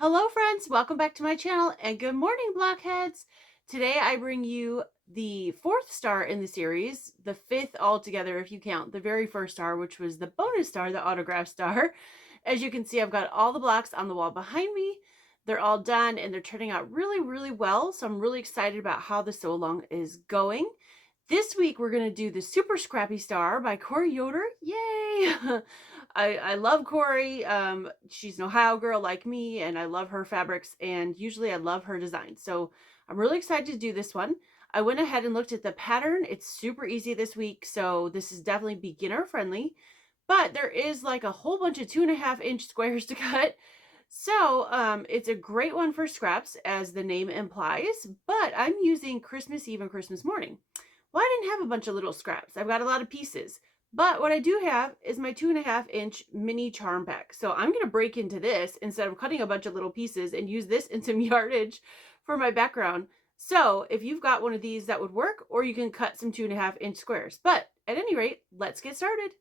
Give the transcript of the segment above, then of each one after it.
Hello friends, welcome back to my channel and good morning Blockheads. Today I bring you the fourth star in the series, the fifth altogether if you count the very first star, which was the bonus star, the autograph star. As you can see, I've got all the blocks on the wall behind me. They're all done and they're turning out really well, so I'm really excited about how the sew along is going. This week we're going to do the Super Scrappy Star by Corey Yoder. Yay! I love Corey. She's an Ohio girl like me, and I love her fabrics, and usually I love her designs. So I'm really excited to do this one. I went ahead and looked at the pattern. It's super easy this week, so this is definitely beginner friendly. But there is like a whole bunch of 2.5-inch squares to cut. So it's a great one for scraps, as the name implies, but I'm using Christmas Eve and Christmas morning. Well, I didn't have a bunch of little scraps. I've got a lot of pieces. But what I do have is my 2.5-inch mini charm pack. So I'm going to break into this instead of cutting a bunch of little pieces and use this in some yardage for my background. So if you've got one of these, that would work, or you can cut some 2.5-inch squares. But at any rate, let's get started.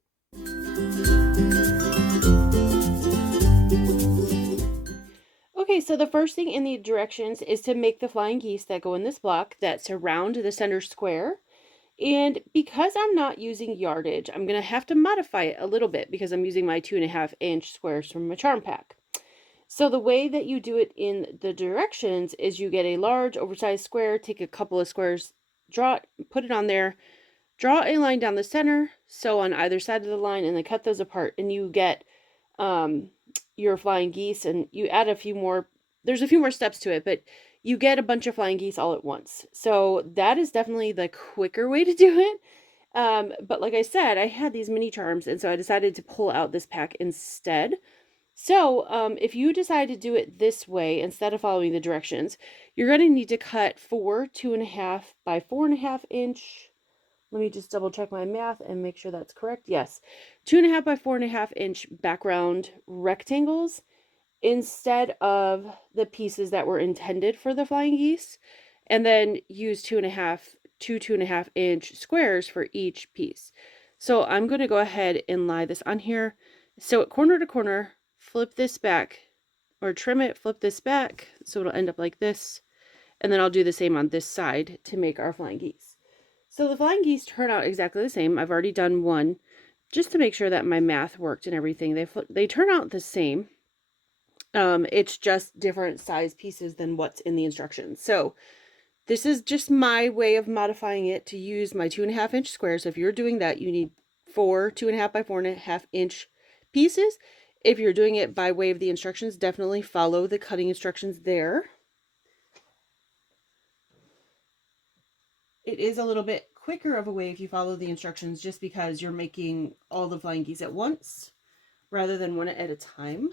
Okay, so the first thing in the directions is to make the flying geese that go in this block that surround the center square. And because I'm not using yardage, I'm going to have to modify it a little bit because I'm using my 2.5-inch squares from my charm pack. So the way that you do it in the directions is you get a large oversized square, take a couple of squares, draw it, put it on there, draw a line down the center, sew on either side of the line, and then cut those apart, and you get your flying geese, and you add a few more, there's a few more steps to it, but you get a bunch of flying geese all at once. So that is definitely the quicker way to do it. But like I said, I had these mini charms, and so I decided to pull out this pack instead. So if you decide to do it this way, instead of following the directions, you're going to need to cut 4 2.5 by 4.5 inch. Let me just double check my math and make sure that's correct. Yes, 2.5 by 4.5 inch background rectangles instead of the pieces that were intended for the flying geese, and then use 2.5 inch squares for each piece. So I'm going to go ahead and lie this on here. So at corner to corner, flip this back, or trim it, flip this back, so it'll end up like this. And then I'll do the same on this side to make our flying geese. So the flying geese turn out exactly the same. I've already done one just to make sure that my math worked and everything. They turn out the same. It's just different size pieces than what's in the instructions. So this is just my way of modifying it to use my 2.5-inch squares. If you're doing that, you need 4 2.5 by 4.5 inch pieces. If you're doing it by way of the instructions, definitely follow the cutting instructions there. It is a little bit quicker of a way if you follow the instructions, just because you're making all the flying geese at once rather than one at a time.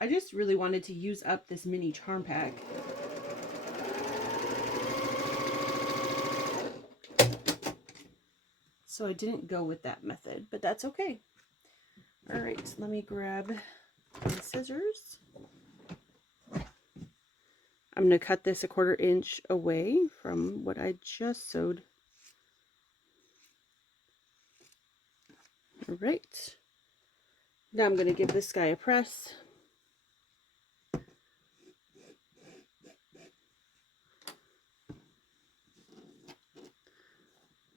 I just really wanted to use up this mini charm pack. So I didn't go with that method, but that's okay. All right, let me grab my scissors. I'm going to cut this 1/4 inch away from what I just sewed. All right. Now I'm going to give this guy a press.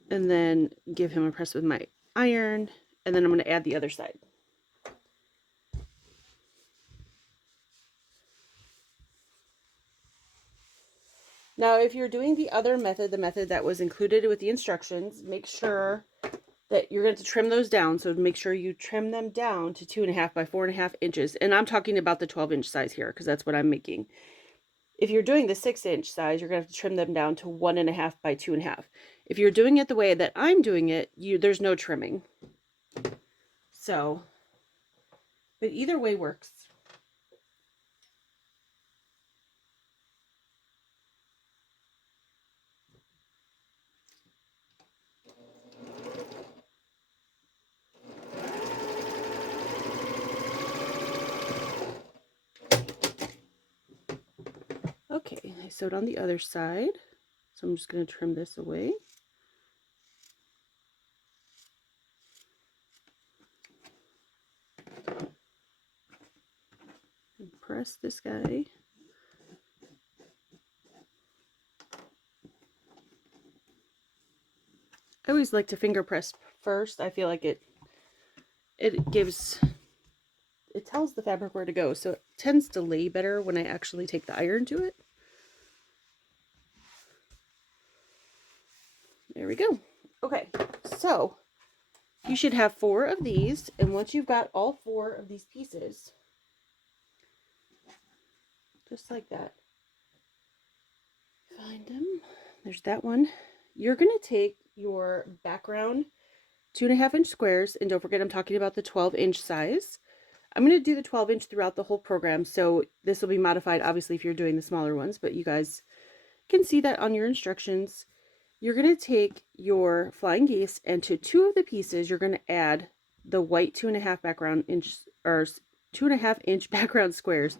And then give him a press with my iron, and then I'm going to add the other side. Now, if you're doing the other method, the method that was included with the instructions, make sure that you're going to trim those down. So make sure you trim them down to 2.5 by 4.5 inches. And I'm talking about the 12-inch size here, because that's what I'm making. If you're doing the 6-inch size, you're going to have to trim them down to 1.5 by 2.5. If you're doing it the way that I'm doing it, there's no trimming. So, but either way works. Okay, I sewed on the other side, so I'm just going to trim this away. press this guy. I always like to finger press first. I feel like it tells the fabric where to go, so it tends to lay better when I actually take the iron to it. There we go. Okay, so you should have 4 of these, and once you've got all 4 of these pieces, just like that, find them. There's that one. You're going to take your background 2.5-inch squares, and don't forget I'm talking about the 12-inch size. I'm going to do the 12-inch throughout the whole program, so this will be modified obviously if you're doing the smaller ones, but you guys can see that on your instructions. You're going to take your flying geese, and to 2 of the pieces you're going to add the white 2.5 background inch or 2.5-inch background squares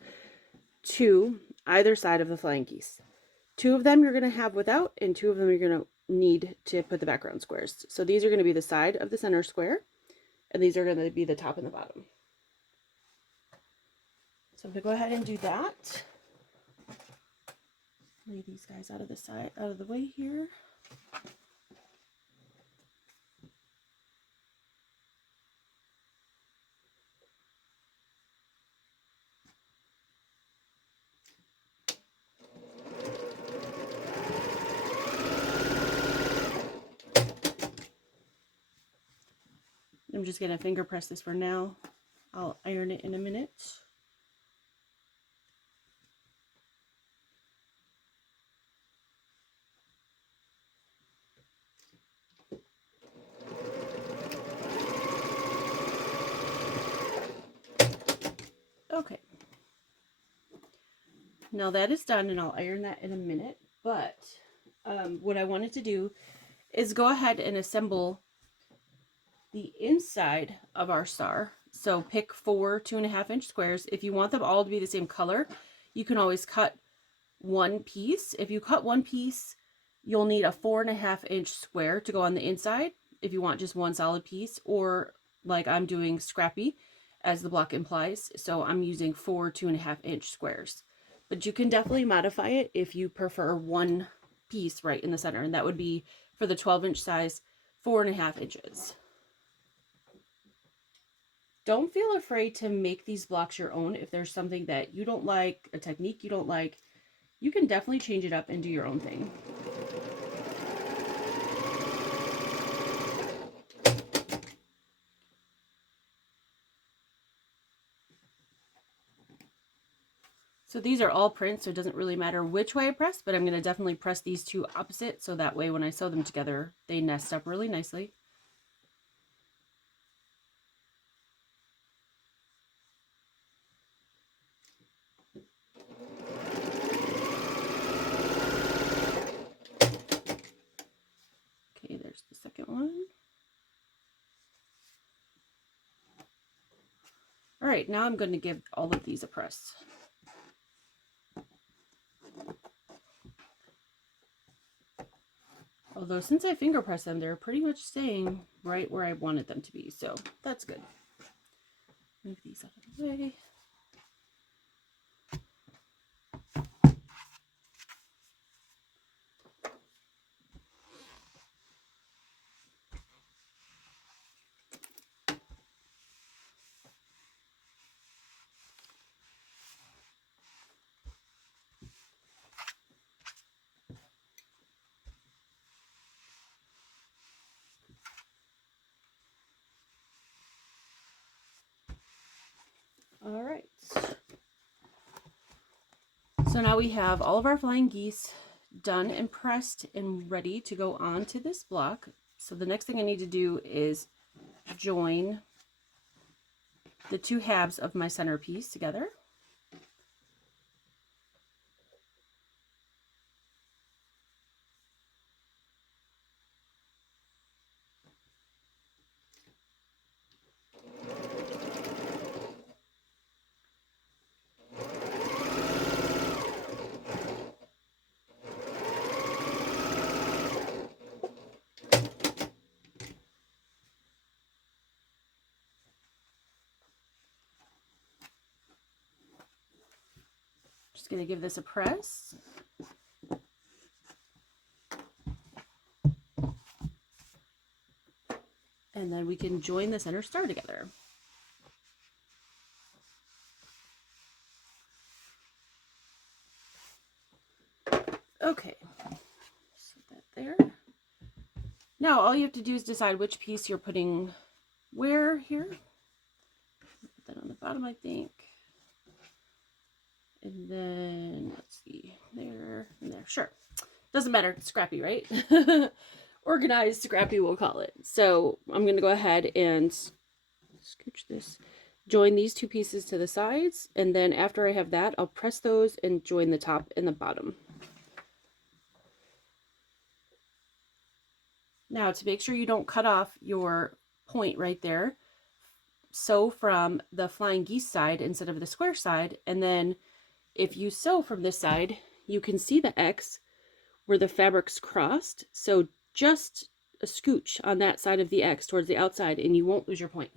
to either side of the flying geese. 2 of them you're going to have without, and 2 of them you're going to need to put the background squares. So these are going to be the side of the center square, and these are going to be the top and the bottom. So I'm going to go ahead and do that. Lay these guys out of the way here. I'm just going to finger press this for now. I'll iron it in a minute. Okay. Now that is done, and I'll iron that in a minute, but what I wanted to do is go ahead and assemble the inside of our star. So pick 4 2.5-inch squares. If you want them all to be the same color, you can always cut one piece. If you cut one piece, you'll need a 4.5-inch square to go on the inside if you want just one solid piece, or like I'm doing Scrappy as the block implies, so I'm using 4 2.5-inch squares. But you can definitely modify it if you prefer one piece right in the center, and that would be for the 12-inch size, 4.5 inches. Don't feel afraid to make these blocks your own. If there's something that you don't like, a technique you don't like, you can definitely change it up and do your own thing. So these are all prints, so it doesn't really matter which way I press, but I'm going to definitely press these 2 opposite, so that way when I sew them together, they nest up really nicely. Okay, there's the second one. All right, now I'm going to give all of these a press. Although since I finger press them, they're pretty much staying right where I wanted them to be, so that's good. Move these out of the way. All right. So now we have all of our flying geese done and pressed and ready to go on to this block. So the next thing I need to do is join the 2 halves of my centerpiece together. Just going to give this a press. And then we can join the center star together. Okay, set that there. Now all you have to do is decide which piece you're putting where here. Put that on the bottom, I think. And then, let's see, there and there. Sure. Doesn't matter. It's Scrappy, right? Organized Scrappy, we'll call it. So I'm going to go ahead and scooch this. Join these two pieces to the sides. And then after I have that, I'll press those and join the top and the bottom. Now, to make sure you don't cut off your point right there, sew from the flying geese side instead of the square side. And then if you sew from this side, you can see the X where the fabric's crossed. So just a scooch on that side of the X towards the outside and you won't lose your point.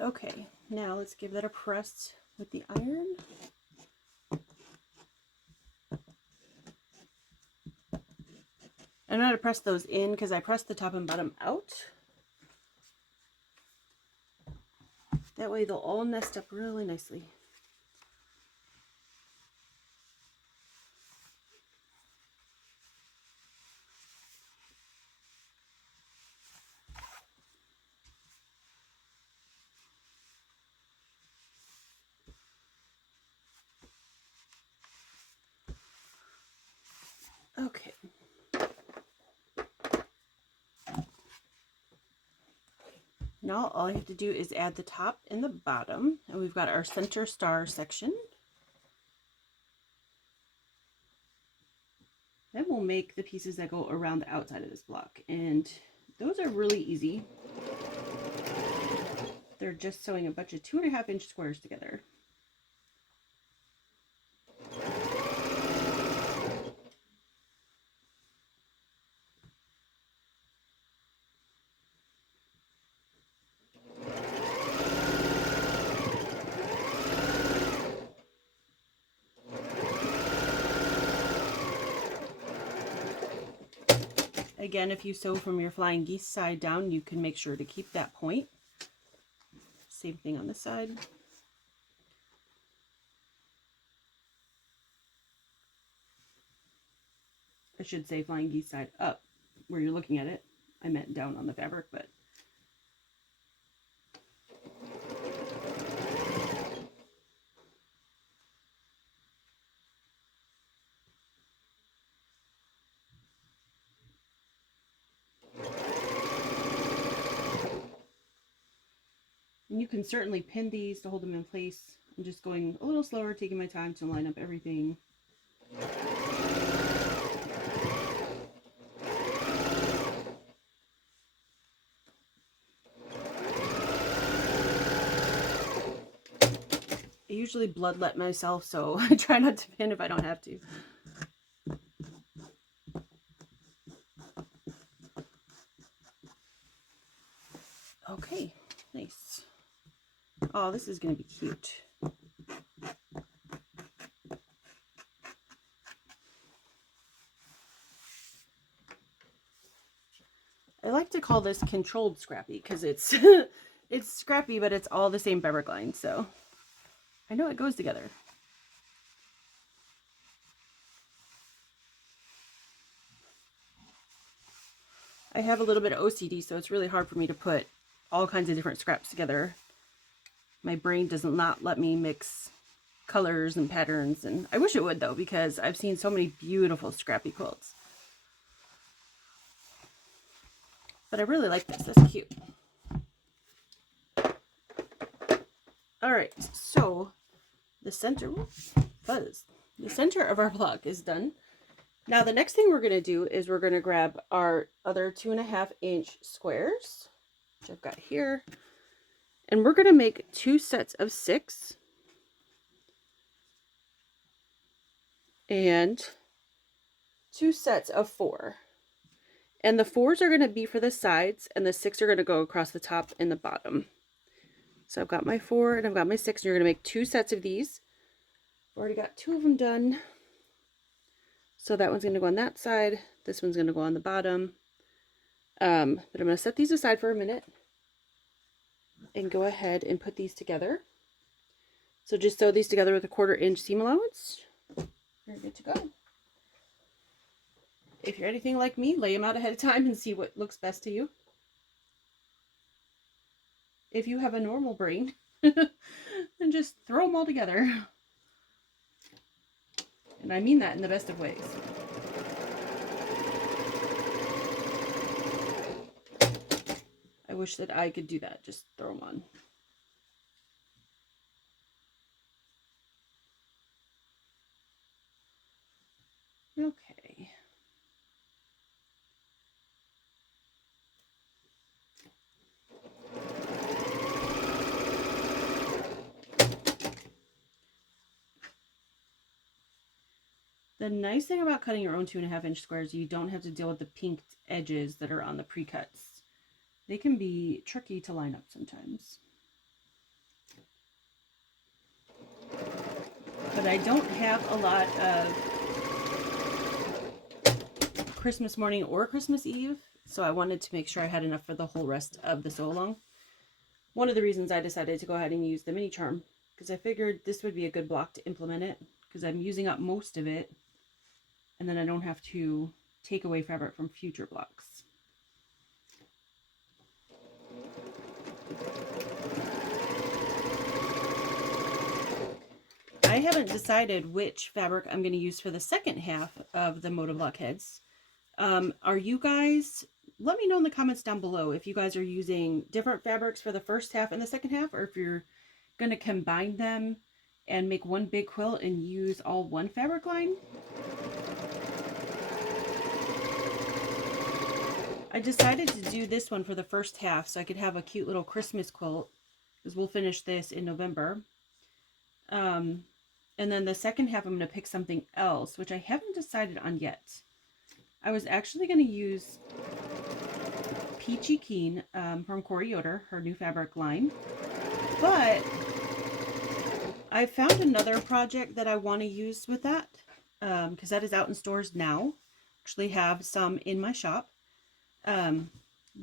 Okay, now let's give that a press with the iron. I'm going to press those in because I pressed the top and bottom out. That way they'll all nest up really nicely. Okay. Now all I have to do is add the top and the bottom, and we've got our center star section. Then we'll make the pieces that go around the outside of this block, and those are really easy. They're just sewing a bunch of 2.5-inch squares together. Again, if you sew from your flying geese side down, you can make sure to keep that point. Same thing on this side. I should say flying geese side up where you're looking at it. I meant down on the fabric, but and you can certainly pin these to hold them in place. I'm just going a little slower, taking my time to line up everything. I usually bloodlet myself, so I try not to pin if I don't have to. Okay, nice. Oh, this is going to be cute. I like to call this controlled Scrappy because it's it's Scrappy, but it's all the same fabric line, so I know it goes together. I have a little bit of OCD, so it's really hard for me to put all kinds of different scraps together. My brain does not let me mix colors and patterns, and I wish it would though, because I've seen so many beautiful scrappy quilts. But I really like this. That's cute. All right, so the center, fuzz. The center of our block is done. Now the next thing we're going to do is we're going to grab our other 2.5-inch squares, which I've got here, and we're going to make 2 sets of 6 and 2 sets of 4. And the 4s are going to be for the sides, and the 6 are going to go across the top and the bottom. So I've got my 4 and I've got my 6, and you're going to make 2 sets of these. I've already got 2 of them done. So that one's going to go on that side. This one's going to go on the bottom. But I'm going to set these aside for a minute and go ahead and put these together. So just sew these together with a 1/4-inch seam allowance. You're good to go. If you're anything like me, lay them out ahead of time and see what looks best to you. If you have a normal brain, then just throw them all together. And I mean that in the best of ways. I wish that I could do that. Just throw them on. Okay. The nice thing about cutting your own 2.5-inch squares, you don't have to deal with the pinked edges that are on the pre-cuts. They can be tricky to line up sometimes. But I don't have a lot of Christmas morning or Christmas Eve, so I wanted to make sure I had enough for the whole rest of the sew along. One of the reasons I decided to go ahead and use the mini charm, because I figured this would be a good block to implement it, because I'm using up most of it, and then I don't have to take away fabric from future blocks. I haven't decided which fabric I'm going to use for the second half of the MODA Blockheads. Are you guys, let me know in the comments down below if you guys are using different fabrics for the first half and the second half, or if you're going to combine them and make one big quilt and use all one fabric line. I decided to do this one for the first half so I could have a cute little Christmas quilt, because we'll finish this in November. And then the second half I'm going to pick something else, which I haven't decided on yet. I was actually going to use Peachy Keen from Corey Yoder, her new fabric line. But I found another project that I want to use with that, because that is out in stores now. Actually have some in my shop. But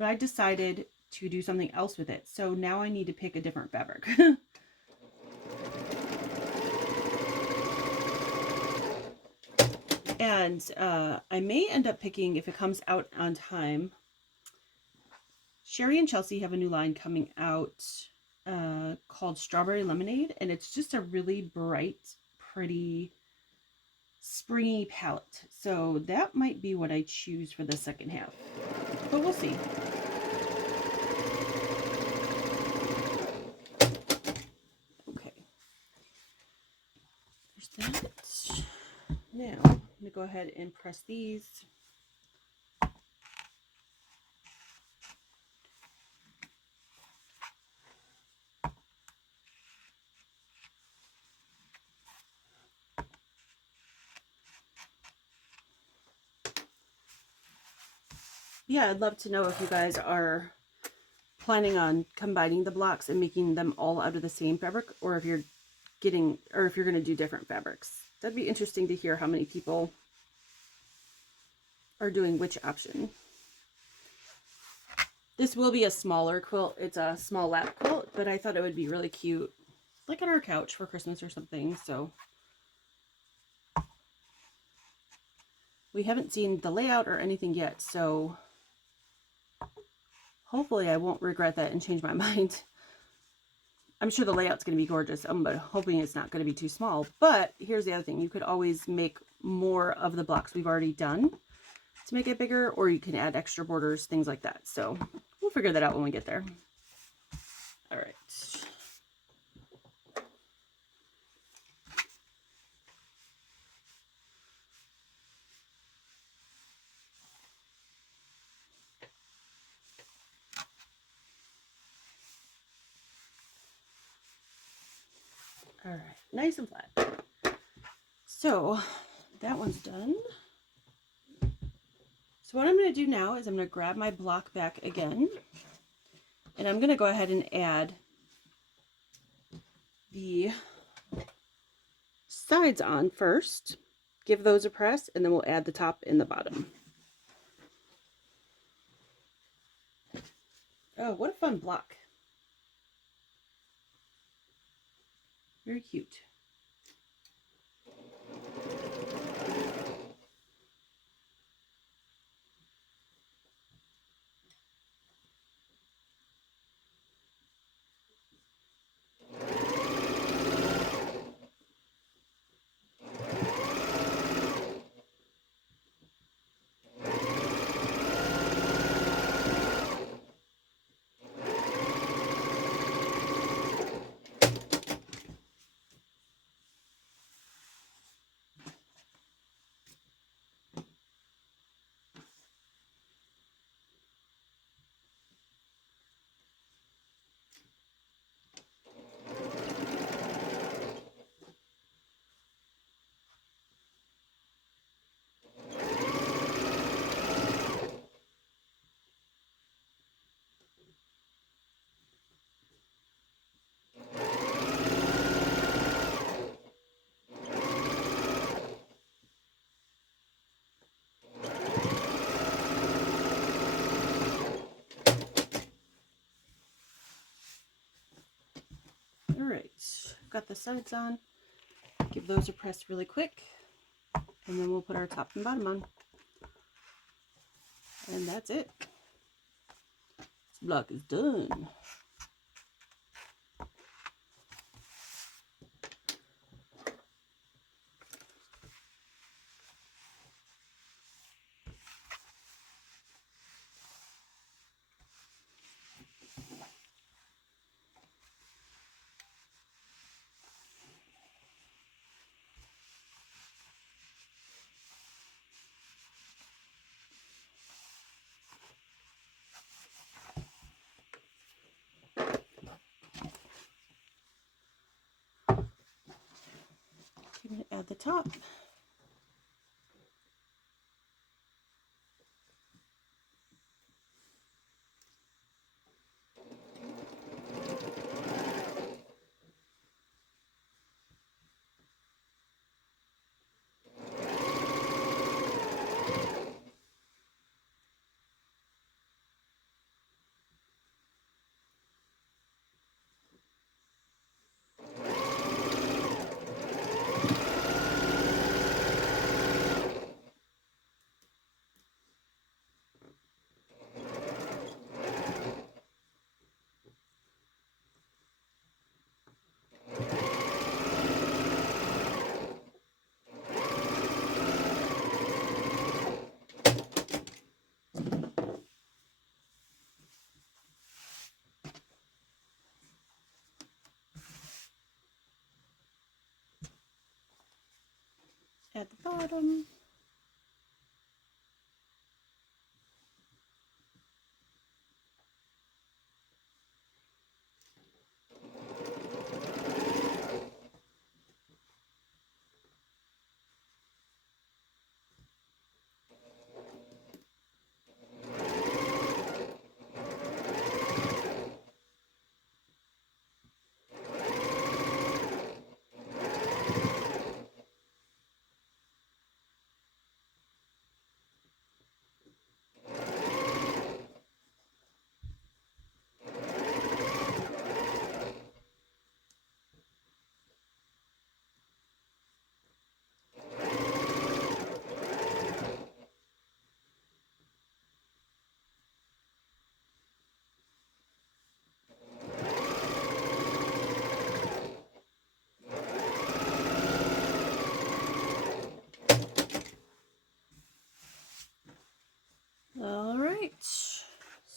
I decided to do something else with it. So now I need to pick a different fabric. And I may end up picking, if it comes out on time, Sherry and Chelsea have a new line coming out called Strawberry Lemonade, and it's just a really bright, pretty, springy palette. So that might be what I choose for the second half, but we'll see. Okay, there's that. Now I'm gonna go ahead and press these. Yeah, I'd love to know if you guys are planning on combining the blocks and making them all out of the same fabric, or if you're going to do different fabrics. That'd be interesting to hear how many people are doing which option. This will be a smaller quilt. It's a small lap quilt, but I thought it would be really cute, like on our couch for Christmas or something. So we haven't seen the layout or anything yet, so hopefully I won't regret that and change my mind. I'm sure the layout's going to be gorgeous, but hoping it's not going to be too small. But here's the other thing. You could always make more of the blocks we've already done to make it bigger, or you can add extra borders, things like that. So we'll figure that out when we get there. All right. All right, nice and flat. So that one's done. So what I'm going to do now is I'm going to grab my block back again, and I'm going to go ahead and add the sides on first. Give those a press, and then we'll add the top and the bottom. Oh, what a fun block. Very cute. All right, got the sides on. Give those a press really quick, and then we'll put our top and bottom on. And that's it. This block is done. I'm going to add the top. At the bottom.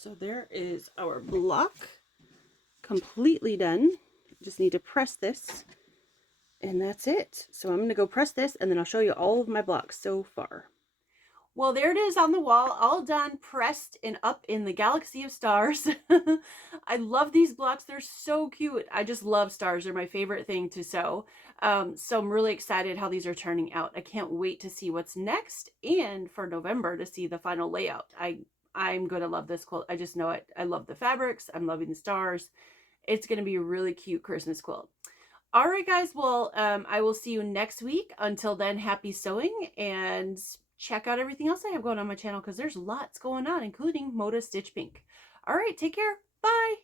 So there is our block completely done. Just need to press this and that's it. So I'm going to go press this and then I'll show you all of my blocks so far. Well, there it is on the wall, all done, pressed and up in the galaxy of stars. I love these blocks. They're so cute. I just love stars. They're my favorite thing to sew. So I'm really excited how these are turning out. I can't wait to see what's next and for November to see the final layout. I'm going to love this quilt. I just know it. I love the fabrics. I'm loving the stars. It's going to be a really cute Christmas quilt. All right, guys. Well, I will see you next week. Until then, happy sewing and check out everything else I have going on my channel because there's lots going on, including MODA Stitch Pink. All right, take care. Bye.